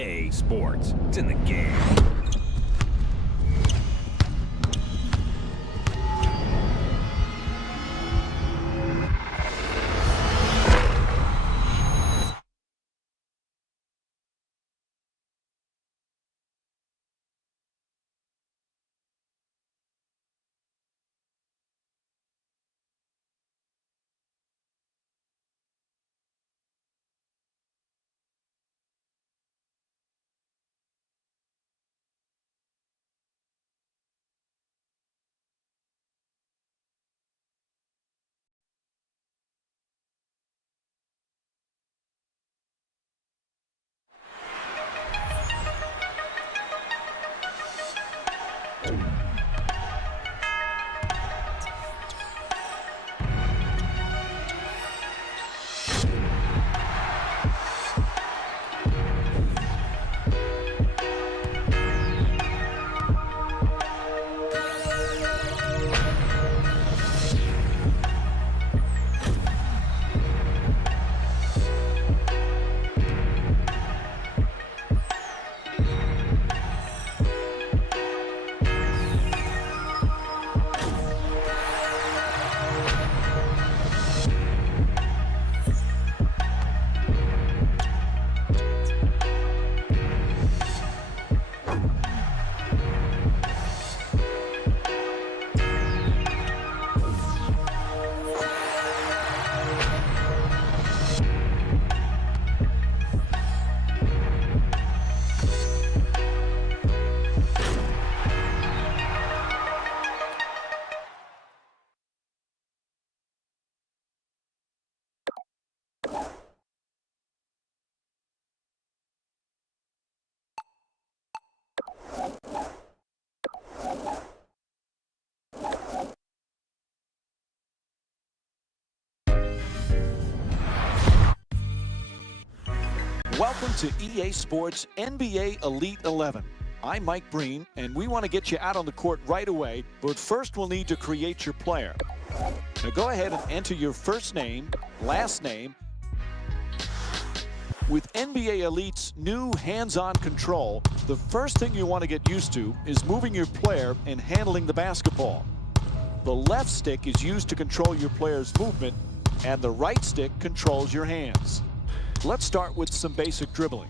EA Sports. It's in the game. Welcome to EA Sports NBA Elite 11. I'm Mike Breen, and we want to get you out on the court right away, but first we'll need to create your player. Now go ahead and enter your first name, last name. With NBA Elite's new hands-on control, the first thing you want to get used to is moving your player and handling the basketball. The left stick is used to control your player's movement, and the right stick controls your hands. Let's start with some basic dribbling.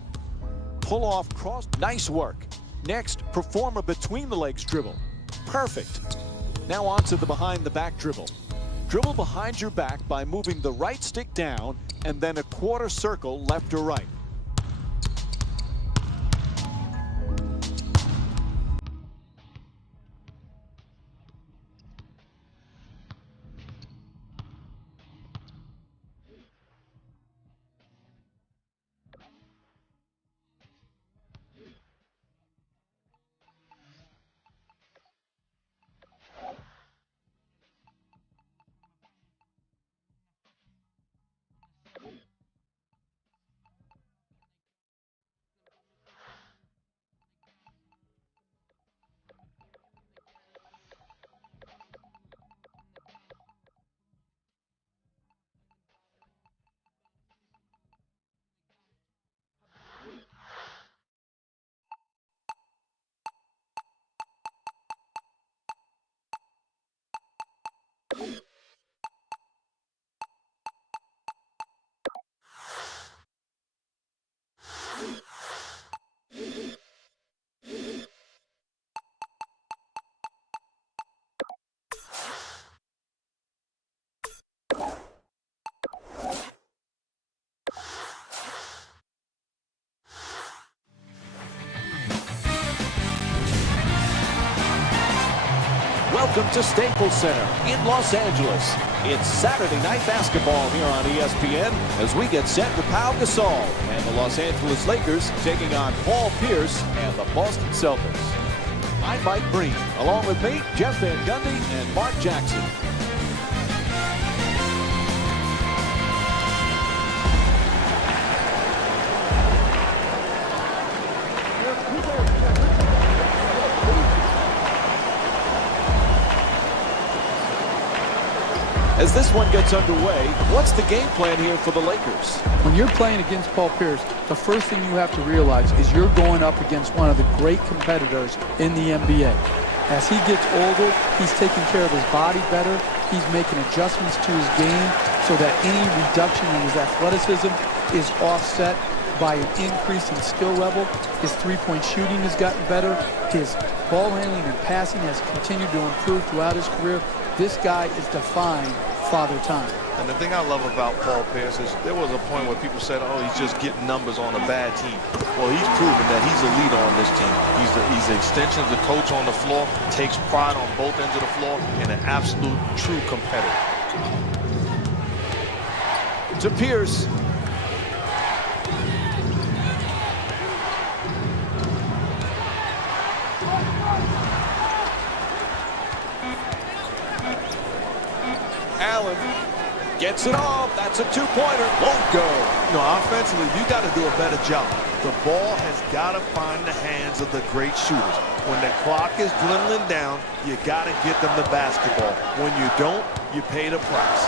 Pull off cross. Nice work. Next, perform a between the legs dribble. Perfect. Now on to the behind the back dribble. Dribble behind your back by moving the right stick down and then a quarter circle left or right. Welcome to Staples Center in Los Angeles. It's Saturday night basketball here on ESPN as we get set for Pau Gasol and the Los Angeles Lakers taking on Paul Pierce and the Boston Celtics. I'm Mike Breen. Along with me, Jeff Van Gundy and Mark Jackson. As this one gets underway, what's the game plan here for the Lakers? When you're playing against Paul Pierce, the first thing you have to realize is you're going up against one of the great competitors in the NBA. As he gets older, he's taking care of his body better. He's making adjustments to his game so that any reduction in his athleticism is offset by an increase in skill level. His three-point shooting has gotten better. His ball handling and passing has continued to improve throughout his career. This guy is defying Father Time. And the thing I love about Paul Pierce is there was a point where people said, oh, he's just getting numbers on a bad team. Well, he's proven that he's a leader on this team. He's an extension of the coach on the floor, takes pride on both ends of the floor, and an absolute true competitor. To Pierce. Allen gets it off. That's a two-pointer. Won't go. No, offensively, you got to do a better job. The ball has got to find the hands of the great shooters. When the clock is dwindling down, you got to get them the basketball. When you don't, you pay the price.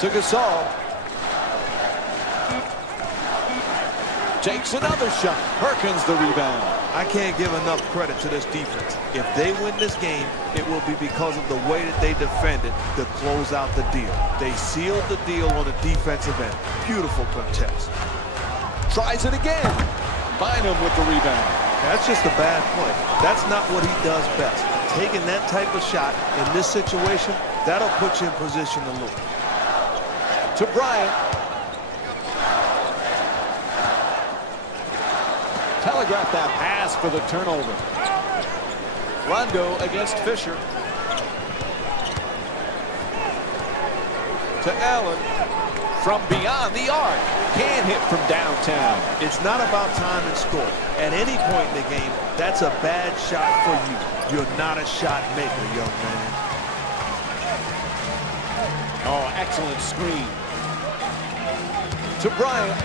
To Gasol. Takes another shot. Perkins the rebound. I can't give enough credit to this defense. If they win this game, it will be because of the way that they defended to close out the deal. They sealed the deal on the defensive end. Beautiful contest. Tries it again. Bynum with the rebound. That's just a bad play. That's not what he does best. Taking that type of shot in this situation, that'll put you in position to lose. To Bryant. Telegraph that pass for the turnover. Rondo against Fisher. To Allen. From beyond the arc. Can't hit from downtown. It's not about time and score. At any point in the game, that's a bad shot for you. You're not a shot maker, young man. Oh, excellent screen. To Bryant.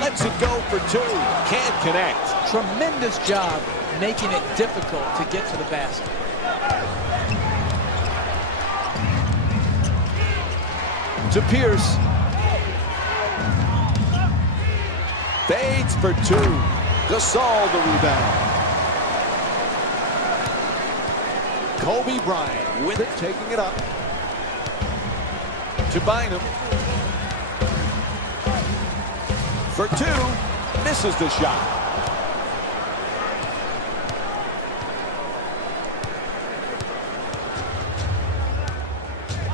Lets it go for two. Can't connect. Tremendous job making it difficult to get to the basket. To Pierce. Fades for two. Gasol the rebound. Kobe Bryant with it, taking it up. To Bynum. For two, misses the shot.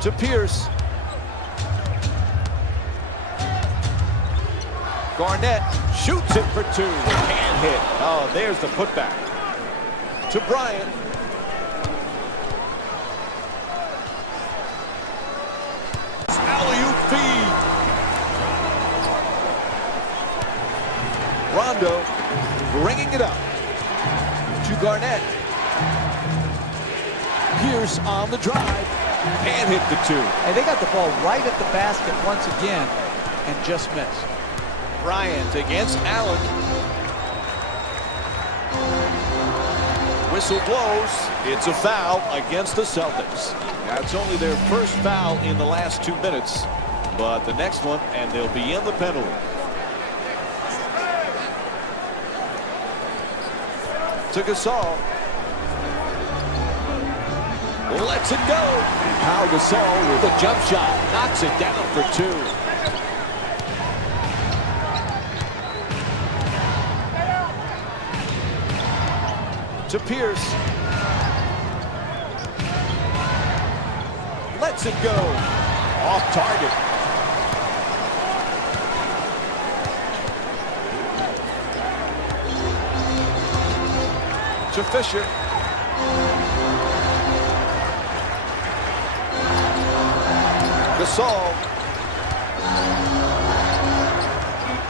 To Pierce. Garnett shoots it for two. Can't hit. Oh, there's the putback. To Bryant. Alley-oop feed. Rondo bringing it up to Garnett. Pierce on the drive. Can't hit the two. Hey, they got the ball right at the basket once again and just missed. Bryant against Allen. Whistle blows. It's a foul against the Celtics. That's only their first foul in the last 2 minutes, but the next one, and they'll be in the penalty. To Gasol. Lets it go. Pau Gasol with a jump shot. Knocks it down for two. To Pierce. Lets it go. Off target. To Fisher. Gasol.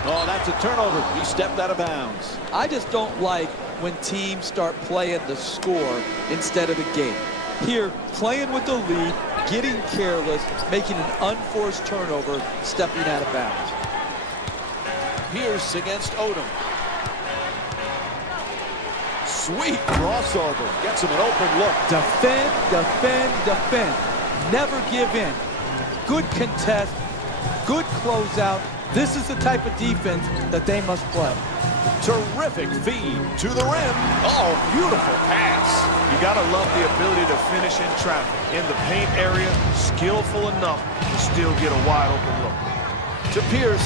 Oh, that's a turnover. He stepped out of bounds. I just don't like when teams start playing the score instead of the game. Here, playing with the lead, getting careless, making an unforced turnover, stepping out of bounds. Pierce against Odom. Sweet crossover. Gets him an open look. Defend, defend, defend. Never give in. Good contest, good closeout. This is the type of defense that they must play. Terrific feed to the rim. Oh, beautiful pass. You got to love the ability to finish in traffic. In the paint area, skillful enough to still get a wide open look. To Pierce.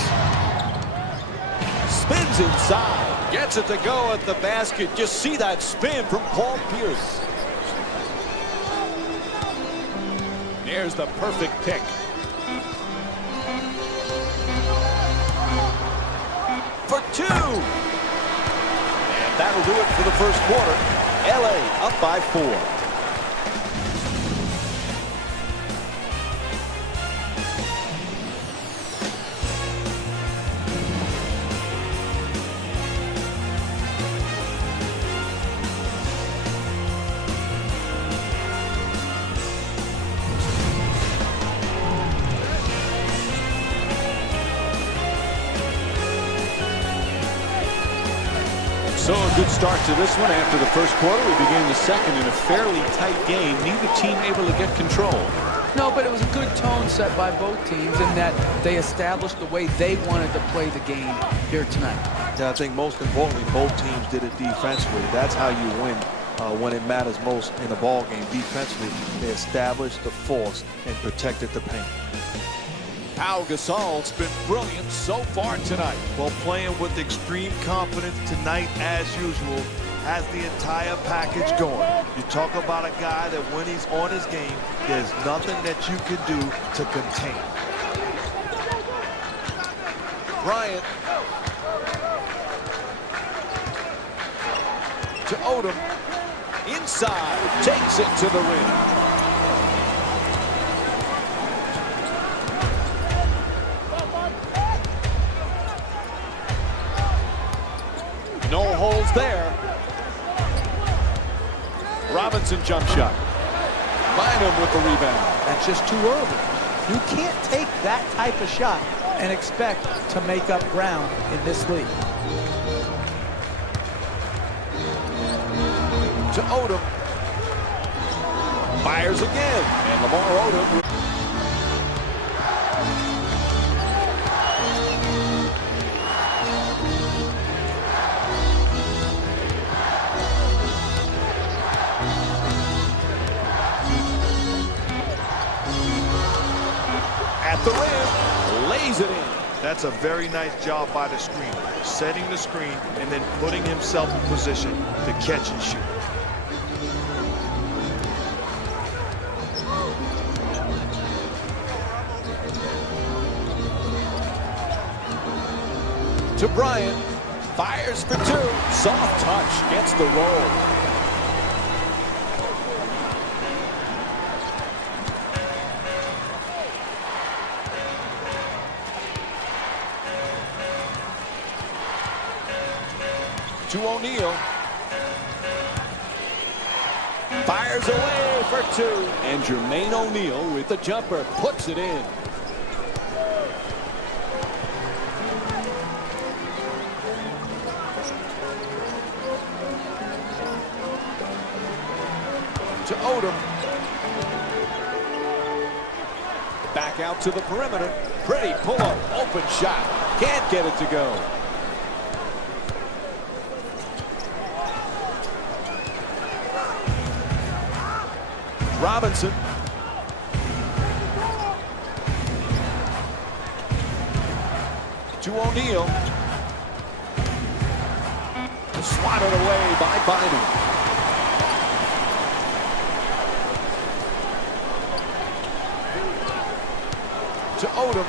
Spins inside. Gets it to go at the basket. Just see that spin from Paul Pierce. There's the perfect pick. For two. And that'll do it for the first quarter. LA up by 4. So a good start to this one. After the first quarter, we begin the second in a fairly tight game. Neither team able to get control. No, but it was a good tone set by both teams in that they established the way they wanted to play the game here tonight. Yeah, I think most importantly, both teams did it defensively. That's how you win when it matters most in a ball game. Defensively, they established the force and protected the paint. Pau Gasol's been brilliant so far tonight. Well, playing with extreme confidence tonight, as usual, has the entire package going. You talk about a guy that when he's on his game, there's nothing that you can do to contain. Bryant. To Odom. Inside. Takes it to the rim. No holes there. Robinson jump shot. Bynum with the rebound. That's just too early. You can't take that type of shot and expect to make up ground in this league. To Odom. Fires again. And Lamar Odom. At the rim, lays it in. That's a very nice job by the screener, setting the screen and then putting himself in position to catch and shoot. To Bryant, fires for two. Soft touch, gets the roll. To O'Neal. Fires away for two. And Jermaine O'Neal with the jumper puts it in. To Odom. Back out to the perimeter. Pretty pull-up, open shot. Can't get it to go. Robinson. To O'Neal. Swatted away by Bynum. To Odom.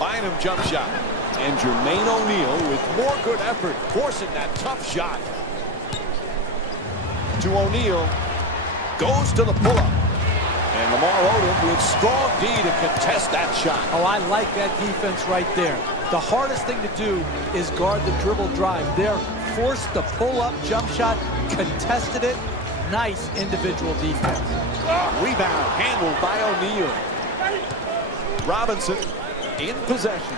Bynum jump shot. And Jermaine O'Neal with more good effort, forcing that tough shot. To O'Neal, goes to the pull-up. And Lamar Odom with strong D to contest that shot. Oh, I like that defense right there. The hardest thing to do is guard the dribble drive. There, forced the pull-up jump shot, contested it. Nice individual defense. Rebound handled by O'Neal. Robinson in possession.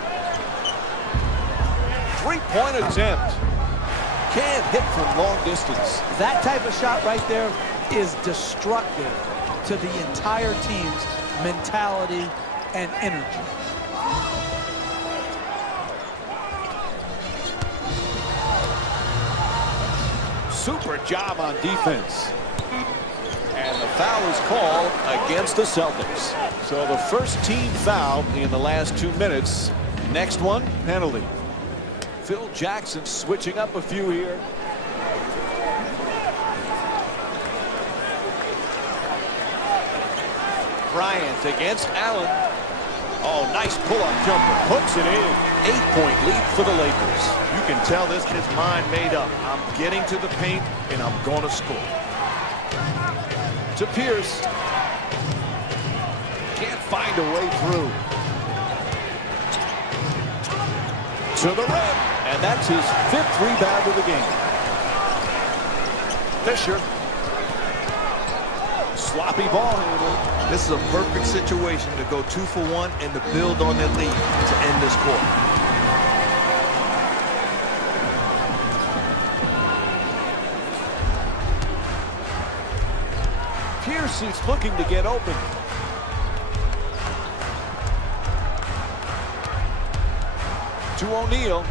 three-point attempt. Can't hit from long distance. That type of shot right there is destructive to the entire team's mentality and energy. Super job on defense. And the foul is called against the Celtics. So the first team foul in the last 2 minutes. Next one, penalty. Phil Jackson switching up a few here. Bryant against Allen. Oh, nice pull-up jumper. Puts it in. 8-point lead for the Lakers. You can tell this kid's mind made up. I'm getting to the paint, and I'm going to score. To Pierce. Can't find a way through. To the rim. And that's his 5th rebound of the game. Fisher. Sloppy ball handling. This is a perfect situation to go 2 for 1 and to build on their lead to end this quarter. Pierce is looking to get open. To O'Neal.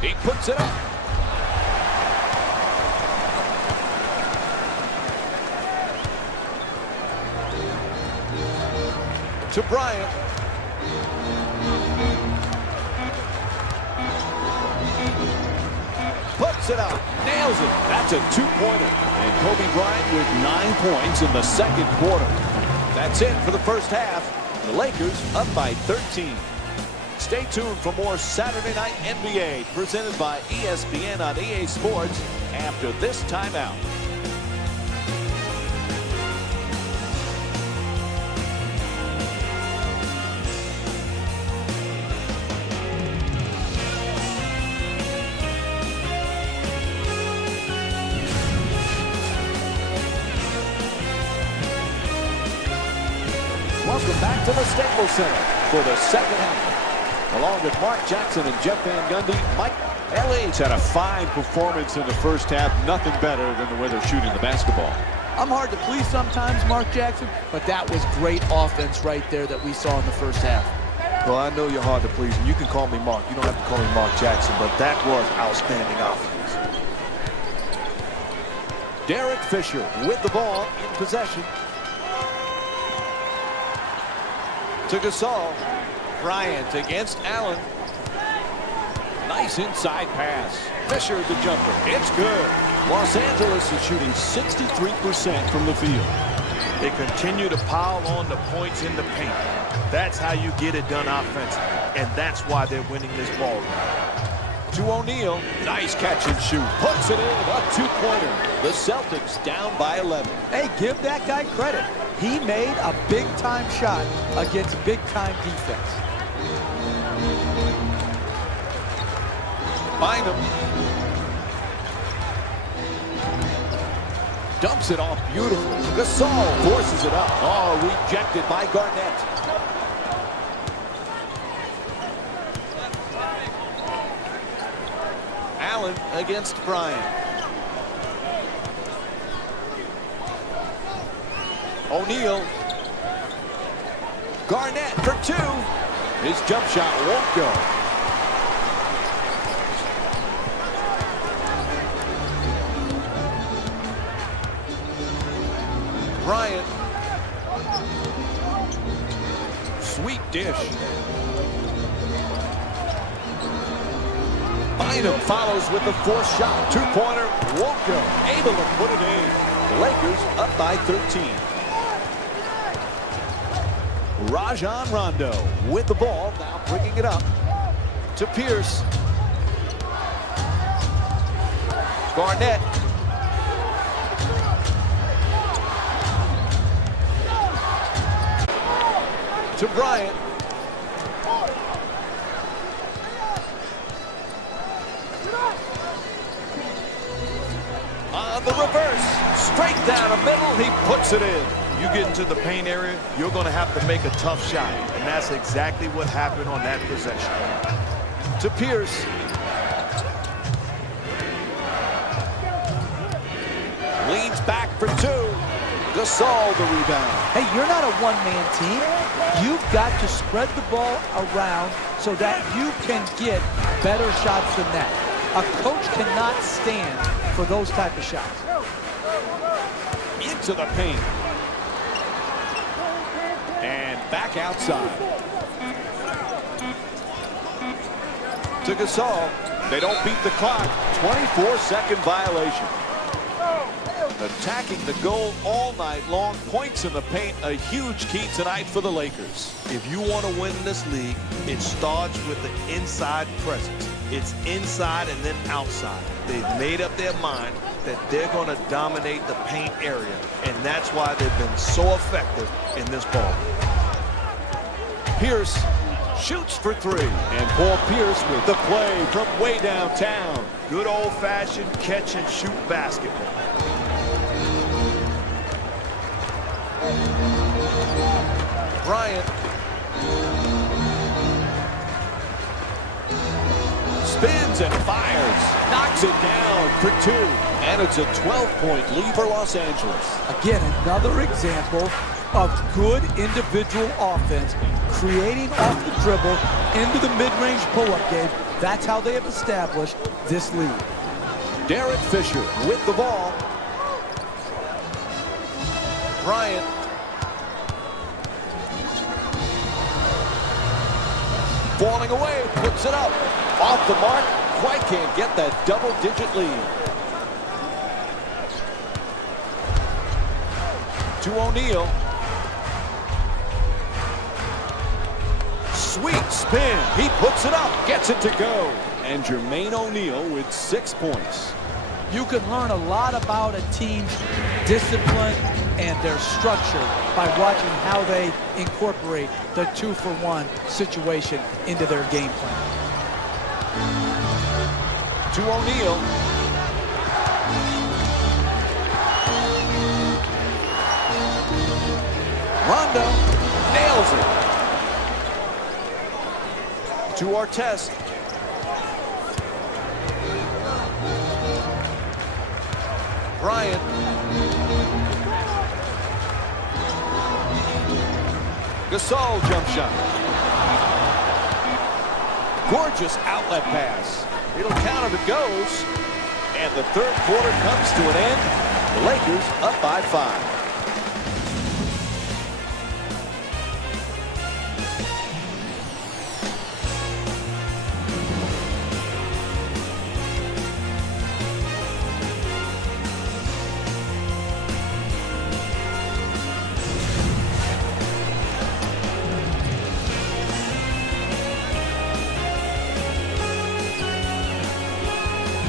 He puts it up. To Bryant. Puts it up. Nails it. That's a 2-pointer. And Kobe Bryant with 9 points in the second quarter. That's it for the first half. The Lakers up by 13. Stay tuned for more Saturday Night NBA presented by ESPN on EA Sports after this timeout. Welcome back to the Staples Center for the second half. Along with Mark Jackson and Jeff Van Gundy, Mike LA's had a fine performance in the first half. Nothing better than the way they're shooting the basketball. I'm hard to please sometimes, Mark Jackson, but that was great offense right there that we saw in the first half. Well, I know you're hard to please, and you can call me Mark. You don't have to call me Mark Jackson, but that was outstanding offense. Derek Fisher with the ball in possession. To Gasol. Bryant against Allen. Nice inside pass. Fisher the jumper. It's good. Los Angeles is shooting 63% from the field. They continue to pile on the points in the paint. That's how you get it done offensively, and that's why they're winning this ball game. To O'Neal. Nice catch and shoot. Puts it in. A 2-pointer. The Celtics down by 11. Hey, give that guy credit. He made a big-time shot against big-time defense. Bynum. Dumps it off beautiful. Gasol forces it up. Oh, rejected by Garnett. Allen against Bryant. O'Neal. Garnett for 2. His jump shot won't go. Bryant. Sweet dish. Bynum follows with the fourth shot. 2-pointer won't go. Able to put it in. The Lakers up by 13. Rajon Rondo with the ball, now bringing it up to Pierce. Garnett. To Bryant. On the reverse, straight down the middle, he puts it in. You get into the paint area, you're going to have to make a tough shot, and that's exactly what happened on that possession. To Pierce. Leans back for two. Gasol the rebound. Hey, you're not a one-man team. You've got to spread the ball around so that you can get better shots than that. A coach cannot stand for those type of shots. Into the paint. And back outside. To Gasol. They don't beat the clock. 24-second violation. Attacking the goal all night long. Points in the paint. A huge key tonight for the Lakers. If you want to win this league, it starts with the inside presence. It's inside and then outside. They've made up their mind that they're going to dominate the paint area, and that's why they've been so effective in this ball. Pierce shoots for three. And Paul Pierce with the play from way downtown. Good old-fashioned catch-and-shoot basketball. Bryant. Spins and fires. Knocks it down for two. And it's a 12-point lead for Los Angeles. Again, another example of good individual offense, creating off the dribble into the mid-range pull-up game. That's how they have established this lead. Derek Fisher with the ball. Bryant. Falling away, puts it up. Off the mark, quite can't get that double-digit lead. To O'Neal. Sweet spin. He puts it up, gets it to go. And Jermaine O'Neal with 6 points. You can learn a lot about a team's discipline and their structure by watching how they incorporate the 2-for-1 situation into their game plan. To O'Neal. Rondo nails it. To Artest. Bryant. Gasol jump shot. Gorgeous outlet pass. It'll count if it goes. And the third quarter comes to an end. The Lakers up by 5.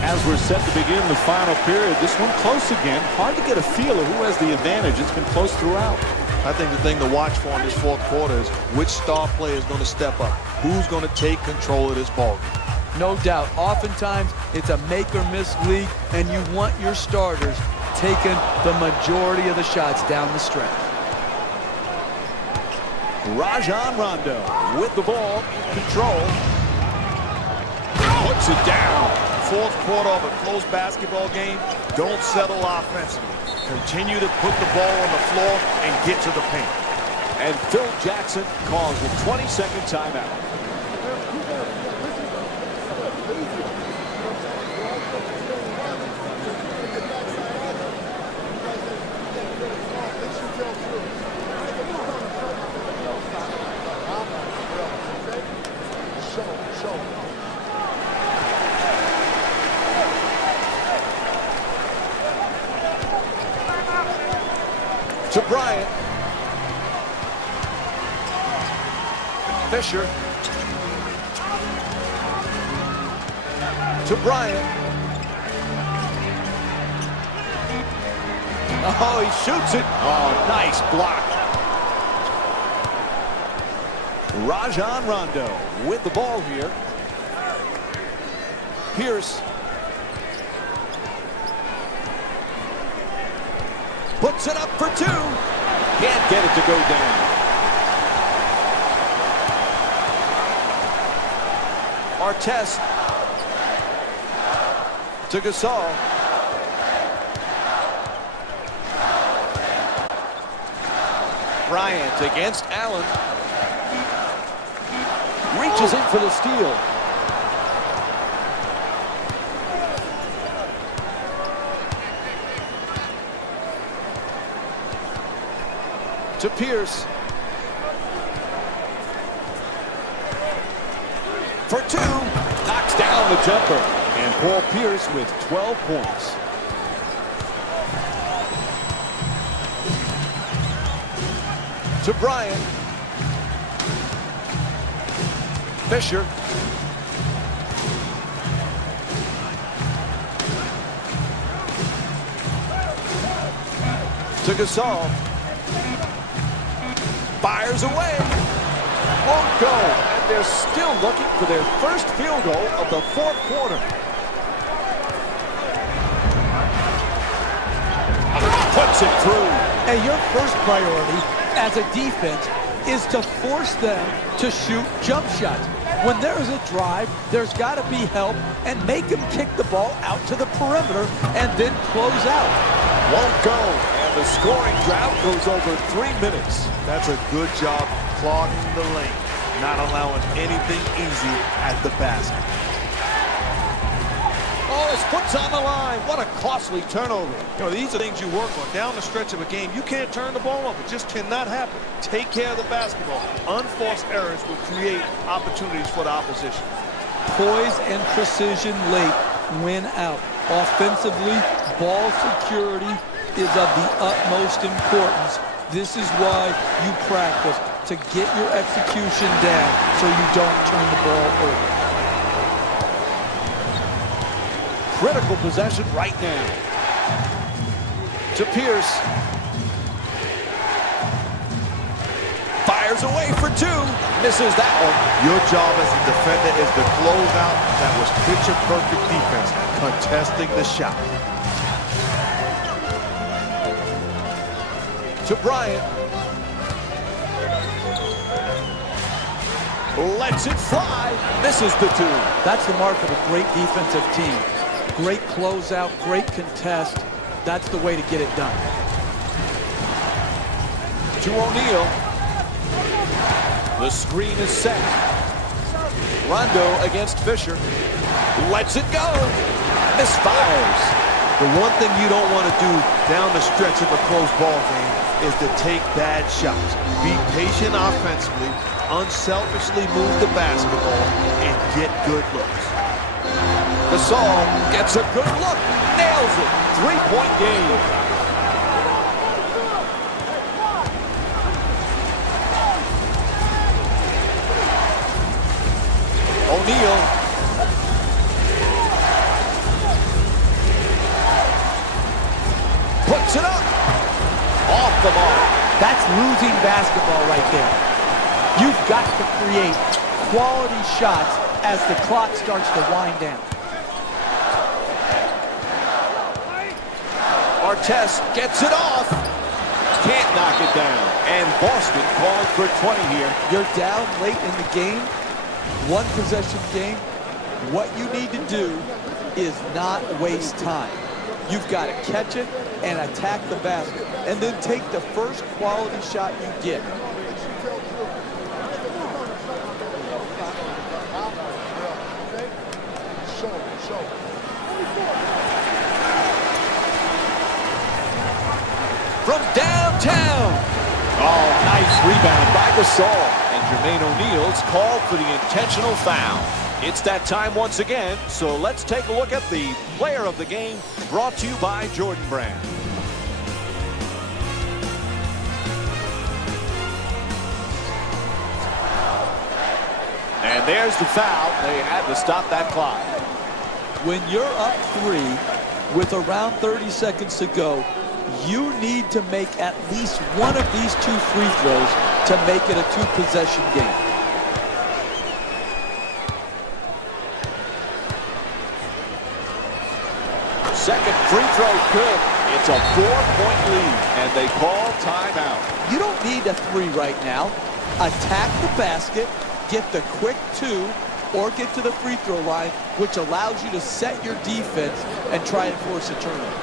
As we're set to begin the final period, this one close again. Hard to get a feel of who has the advantage. It's been close throughout. I think the thing to watch for in this fourth quarter is which star player is going to step up. Who's going to take control of this ball game? No doubt. Oftentimes, it's a make-or-miss league, and you want your starters taking the majority of the shots down the stretch. Rajon Rondo with the ball in control. Puts it down. Fourth quarter of a close basketball game, don't settle offensively. Continue to put the ball on the floor and get to the paint. And Phil Jackson calls a 20-second timeout. To Bryant. Fisher. To Bryant. Oh, he shoots it. Oh, nice block. Rajon Rondo with the ball here. Pierce. Puts it up for two. Can't get it to go down. Artest to Gasol. Bryant against Allen. Reaches in for the steal. To Pierce. For two. Knocks down the jumper. And Paul Pierce with 12 points. To Bryant. Fisher. To Gasol. Fires away. Won't go. And they're still looking for their first field goal of the fourth quarter. Puts it through. And your first priority as a defense is to force them to shoot jump shots. When there is a drive, there's got to be help, and make them kick the ball out to the perimeter and then close out. Won't go, and the scoring drought goes over 3 minutes. That's a good job clogging the lane, not allowing anything easy at the basket. Oh, his foot's on the line. What a costly turnover. You know, these are things you work on. Down the stretch of a game, you can't turn the ball over. It just cannot happen. Take care of the basketball. Unforced errors will create opportunities for the opposition. Poise and precision late, win out. Offensively, ball security is of the utmost importance. This is why you practice, to get your execution down so you don't turn the ball over. Critical possession right now. To Pierce. Fires away for two. Misses that one. Your job as a defender is to close out. That was picture-perfect defense, contesting the shot. To Bryant. Lets it fly. Misses the two. That's the mark of a great defensive team. Great closeout, great contest. That's the way to get it done. To O'Neal. The screen is set. Rondo against Fisher. Lets it go. Misfires. The one thing you don't want to do down the stretch of a close ball game is to take bad shots. Be patient offensively, unselfishly move the basketball, and get good looks. Gasol gets a good look. Nails it. 3-point game. O'Neal. Puts it up. Off the mark. That's losing basketball right there. You've got to create quality shots as the clock starts to wind down. Artest gets it off. Can't knock it down. And Boston calling for 20 here. You're down late in the game, one possession game. What you need to do is not waste time. You've got to catch it and attack the basket, and then take the first quality shot you get. From downtown. Oh, nice rebound by Gasol. And Jermaine O'Neal's called for the intentional foul. It's that time once again, so let's take a look at the player of the game, brought to you by Jordan Brand. And there's the foul. They had to stop that clock. When you're up 3 with around 30 seconds to go, you need to make at least one of these 2 free throws to make it a 2-possession game. Second free throw good. It's a 4-point lead, and they call timeout. You don't need a 3 right now. Attack the basket, get the quick 2, or get to the free throw line, which allows you to set your defense and try and force a turnover.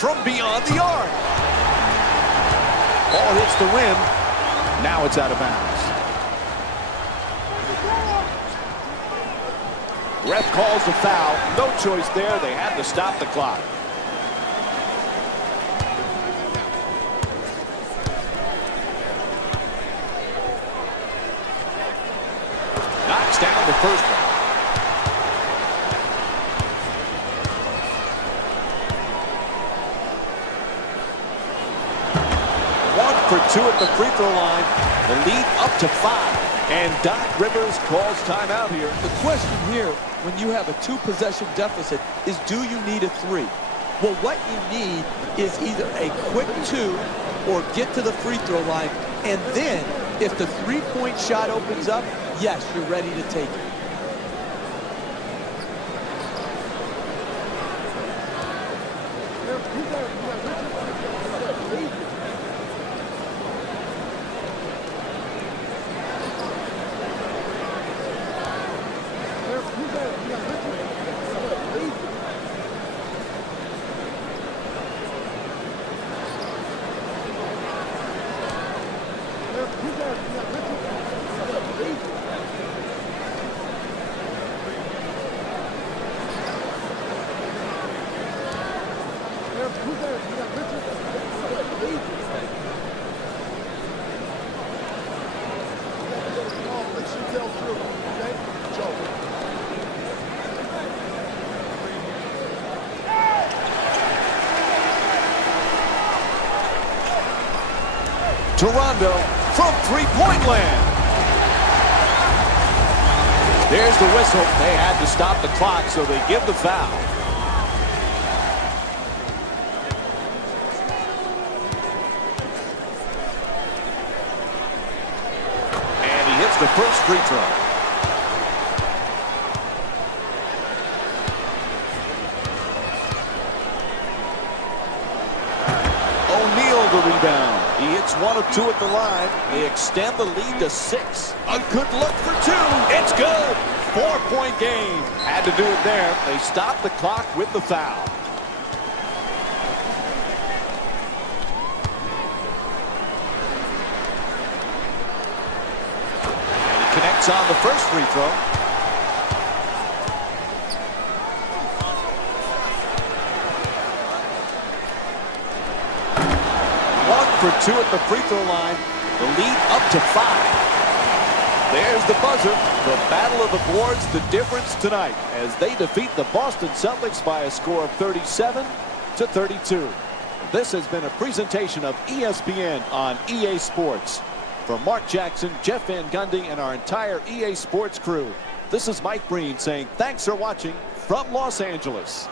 From beyond the arc. Ball hits the rim. Now it's out of bounds. Ref calls the foul. No choice there. They had to stop the clock. Knocks down the first one. For two at the free throw line. The lead up to 5. And Doc Rivers calls timeout here. The question here, when you have a 2-possession deficit, is do you need a 3? Well, what you need is either a quick 2 or get to the free throw line. And then, if the 3-point shot opens up, yes, you're ready to take it. Toronto from three-point land. There's the whistle. They had to stop the clock, so they give the foul. And he hits the first free throw. O'Neal the rebound. He hits 1 of 2 at the line. They extend the lead to 6. A good look for 2. It's good. 4-point game. Had to do it there. They stop the clock with the foul. And he connects on the first free throw. For 2 at the free throw line. The lead up to 5. There's the buzzer. The battle of the boards, the difference tonight as they defeat the Boston Celtics by a score of 37-32. This has been a presentation of ESPN on EA Sports. For Mark Jackson, Jeff Van Gundy, and our entire EA Sports crew, this is Mike Breen saying thanks for watching from Los Angeles.